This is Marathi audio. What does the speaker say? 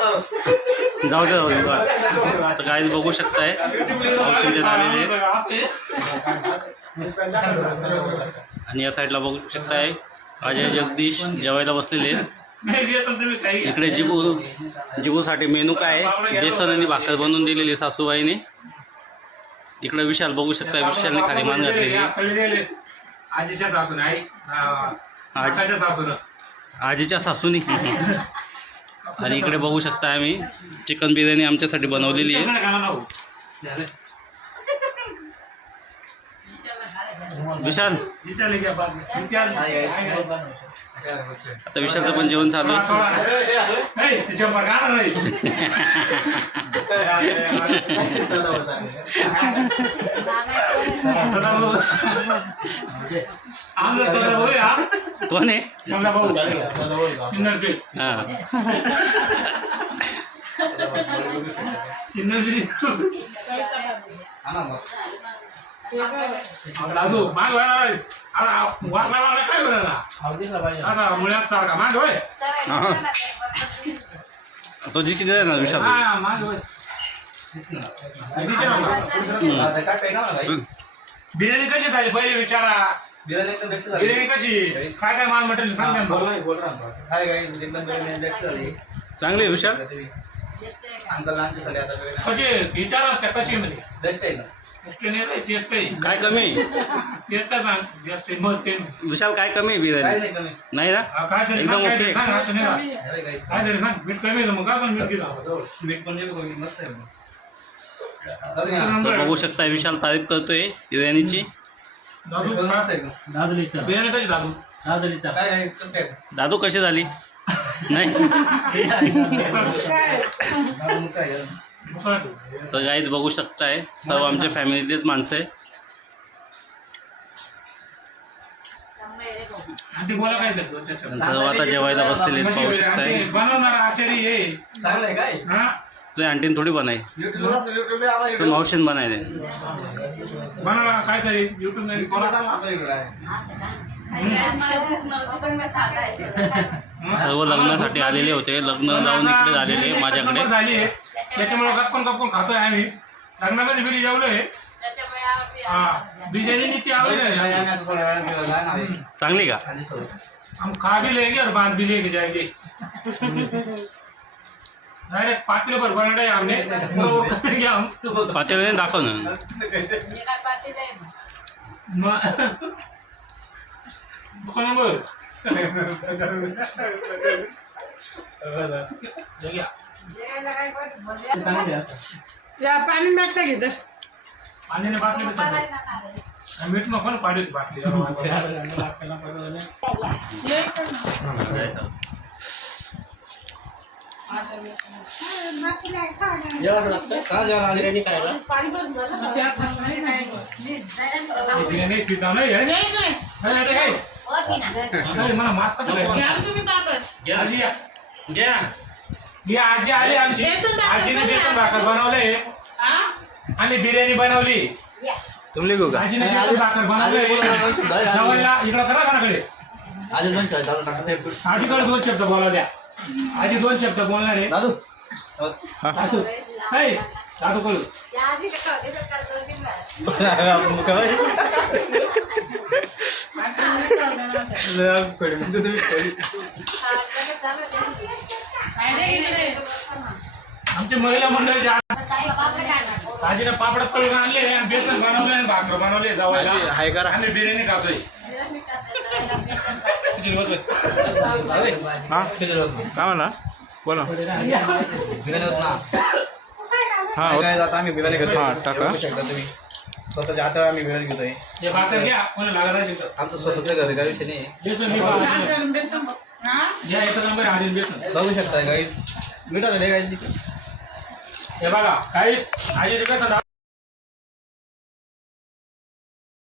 जाऊ दे जाऊ दे बरं. आता काय बघू शकताय औषध आहेत. आणि या साईडला बघू शकताय अजय जगदीश जेवायला बसलेले. इकडे जिबू जिबूसाठी मेनू काय बेसन आणि भाकर बनवून दिलेली सासूबाईने इकडे विशाल बघू शकताय विशालने खाली मान घातलेली. आजीच्या सासून आई आज आकाच्या सासून आजीच्या सासूनी आणि इकडे बघू शकता आम्ही चिकन बिर्याणी आमच्यासाठी बनवलेली आहे. विशाल. आता विशालचं पण जेवण चालू हा कोण आहे? हां. दादू माग व्हायला वागला वागला काय आता मुळ्यात सारखा माग होय. तो दिशी दे ना विशाल. हा माग होय. बिर्याणी कशी झाली? पहिले विचारा. बिर्याणी कशी? काय काय माल मटेरियल? सांग चांगली आहे विशाल. कशी विचारा त्या कशी म्हणजे टेस्ट आहे. काय कमी? विशाल काय कमी आहे बिर्याणी? नाही ना? एकदम ओके. बघू शकता विशाल तारीफ करतोय बिर्याणीची. दादू कशी झाली? नाही. तर गाईज बघू शकताय सर्व आमच्या फॅमिलीतलेच माणसं आहे. सर्व आता जेवायला बसलेले पाहू शकताय. हा. तुझ्या आंटीने थोडी बनाय तर मावशीन बनायले काय सर्व लग्नासाठी आलेले होते. लग्न जाऊन इकडे झालेले माझ्याकडे. झाली आहे. त्याच्यामुळे गप्पन गप्पन खातोय आम्ही. लग्नामध्ये बिरी जेवलोय बिर्याणी ती आवडली चांगली का? हम खा भी लेंगे और बाँध भी लेके जाएँगे डायरेक्ट पातिल पर बनाना हमने तो करते क्या हम दाखव ना? दुकान बोल ये क्या या पाणी टाकता घेत पानी ने बाटली में चल मीट में कौन पाड़ी थी बाटली बिर्याणी पिता नाही है नाही ते काय नाही, मला मास्क आजी या. घ्या. ही आजी आली आमची. बेसन भाकर आजीने बनवली. बेसन भाकर बनवले. आणि बिर्याणी बनवली. तुमली गो का? आजीने बेसन भाकर बनवले. जवळला इकडं करा कानाकडे आजीकडे दोन शब्द बोला द्या. आजी दोन शब्द बोलणार आहे. दादू. नाही दादू करू आमचे महिला मंडळीचे पापड तळून आणले आणि बेसन बनवले आणि भाकर बनवले जवळला हाय करा. आम्ही बिर्याणी खातोय. हा? काय म्हणला? बोला. हा होत- हा टाका. स्वतःच्या हातावर आम्ही वेळ घेतोय. हे भाकर घ्या कोणी लागणार तिथं. आमचं स्वतःचं घर आहे, काही विषय नाही बेसन मी पाहिजे. घ्या नंबर बेसन. बघू शकता गाईज मिठाचं गाईज हे बघा काही बेसन